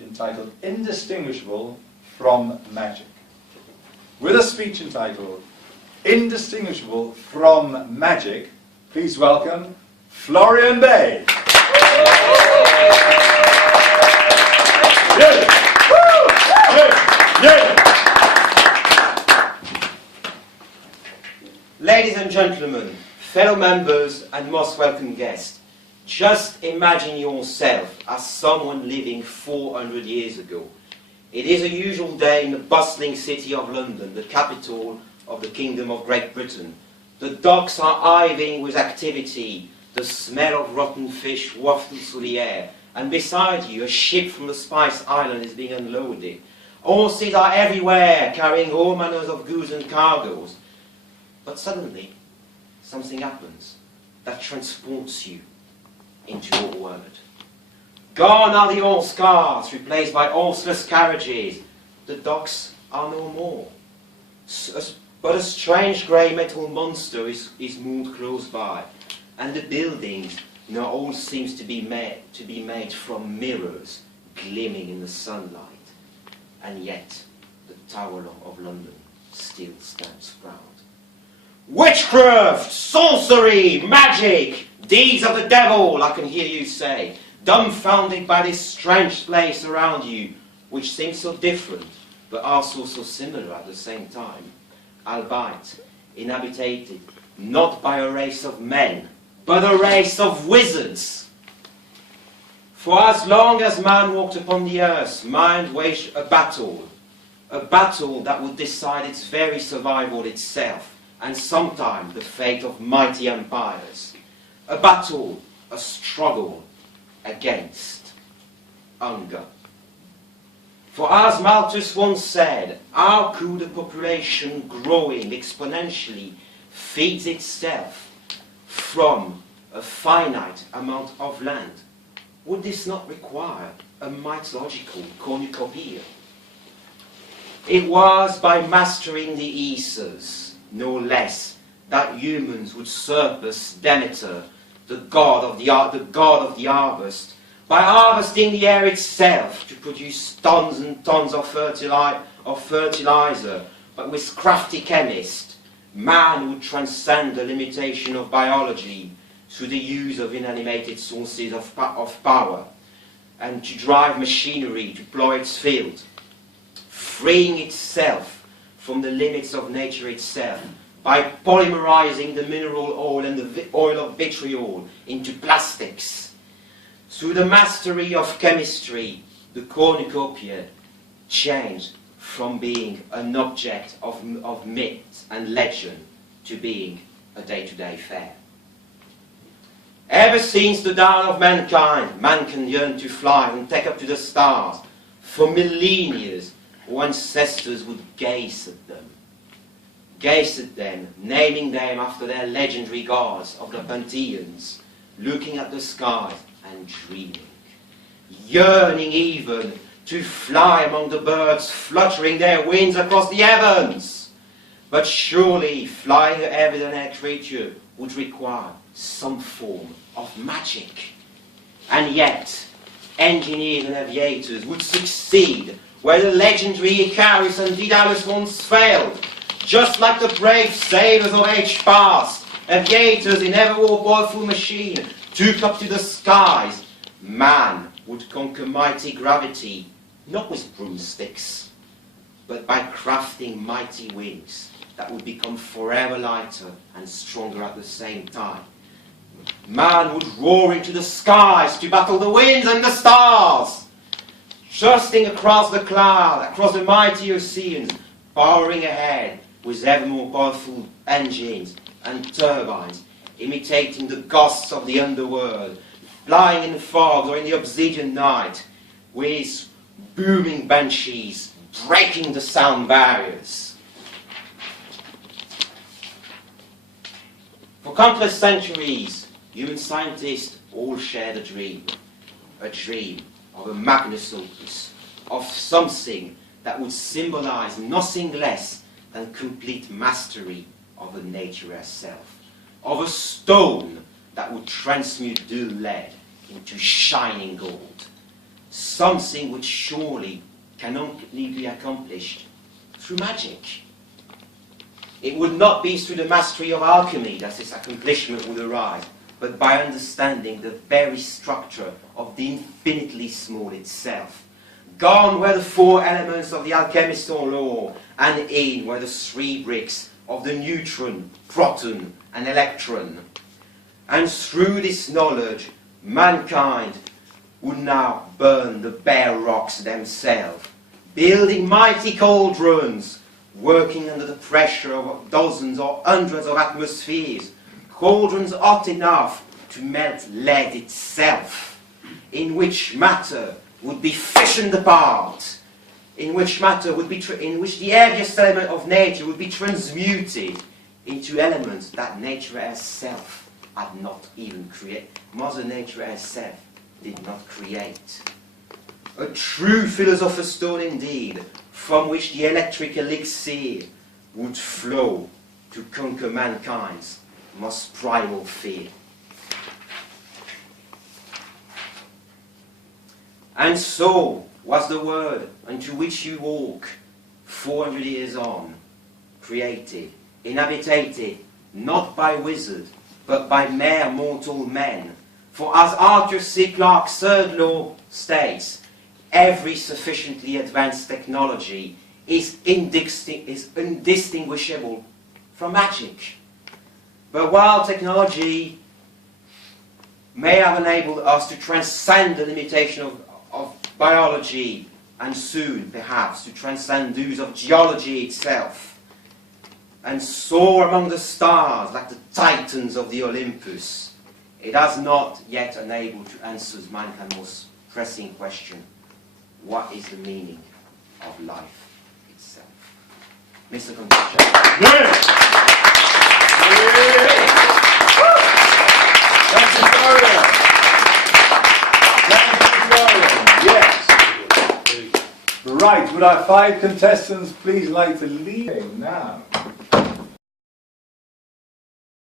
entitled Indistinguishable from Magic. With a speech entitled Indistinguishable from Magic, please welcome Florian Bay. Ladies and gentlemen, fellow members and most welcome guests, just imagine yourself as someone living 400 years ago. It is a usual day in the bustling city of London, the capital of the Kingdom of Great Britain. The docks are iving with activity, the smell of rotten fish wafted through the air, and beside you a ship from the Spice Island is being unloaded. Horses are everywhere, carrying all manners of goods and cargoes. But suddenly, something happens that transports you into your world. Gone are the horse cars, replaced by horseless carriages. The docks are no more. But a strange grey metal monster is moored close by, and the buildings now all seems to be made from mirrors gleaming in the sunlight. And yet, the Tower of London still stands proud. Witchcraft, sorcery, magic, deeds of the devil, I can hear you say, dumbfounded by this strange place around you, which seems so different, but also so similar at the same time, albeit inhabited not by a race of men, but a race of wizards. For as long as man walked upon the earth, mind waged a battle that would decide its very survival itself, and sometime the fate of mighty empires. A battle, a struggle against hunger. For as Malthus once said, how could a population growing exponentially feeds itself from a finite amount of land? Would this not require a mythological cornucopia? It was by mastering the ethers, no less, that humans would surpass Demeter, the god of the harvest, by harvesting the air itself to produce tons and tons of fertilizer. But with crafty chemists, man would transcend the limitation of biology through the use of inanimated sources of power, and to drive machinery to plough its field, freeing itself from the limits of nature itself, by polymerizing the mineral oil and the oil of vitriol into plastics. Through the mastery of chemistry, the cornucopia changed from being an object of myth and legend to being a day-to-day fare. Ever since the dawn of mankind yearned to fly and take up to the stars. For millennia, our ancestors would gaze at them, naming them after their legendary gods of the pantheons, looking at the skies and dreaming, yearning even to fly among the birds, fluttering their wings across the heavens. But surely flying a heaven-and-earth creature would require some form of magic. And yet, engineers and aviators would succeed where the legendary Icarus and Daedalus once failed. Just like the brave sailors of age past, aviators in ever more powerful machine took up to the skies. Man would conquer mighty gravity, not with broomsticks, but by crafting mighty wings that would become forever lighter and stronger at the same time. Man would roar into the skies to battle the winds and the stars, thrusting across the cloud, across the mighty oceans, powering ahead with ever more powerful engines and turbines, imitating the ghosts of the underworld, flying in the fog or in the obsidian night, with booming banshees breaking the sound barriers. For countless centuries, human scientists all shared a dream of a magnus opus, of something that would symbolize nothing less than complete mastery of the nature herself, of a stone that would transmute dull lead into shining gold. something which surely can only be accomplished through magic. It would not be through the mastery of alchemy that this accomplishment would arise, but by understanding the very structure of the infinitely small itself. Gone were the 4 elements of the alchemist's law, and in were the 3 bricks of the neutron, proton, and electron. And through this knowledge, mankind would now burn the bare rocks themselves, building mighty cauldrons, working under the pressure of dozens or hundreds of atmospheres, cauldrons hot enough to melt lead itself, in which matter would be fissioned apart, in which the heaviest element of nature would be transmuted into elements that nature herself had not even created. Mother Nature herself did not create. A true philosopher's stone indeed, from which the electric elixir would flow to conquer mankind's most primal fear. And so was the word unto which you walk 400 years on, created, inhabited, not by wizard, but by mere mortal men. For as Arthur C. Clarke's 3rd law states, every sufficiently advanced technology is indistinguishable from magic. But while technology may have enabled us to transcend the limitation of biology, and soon, perhaps, to transcend those of geology itself, and soar among the stars like the titans of the Olympus, it has not yet enabled to answer mankind's most pressing question: what is the meaning of life itself? Mr. Communicator. Yes. Thank you, Florian. Yes. Right, would our 5 contestants please like to lead now?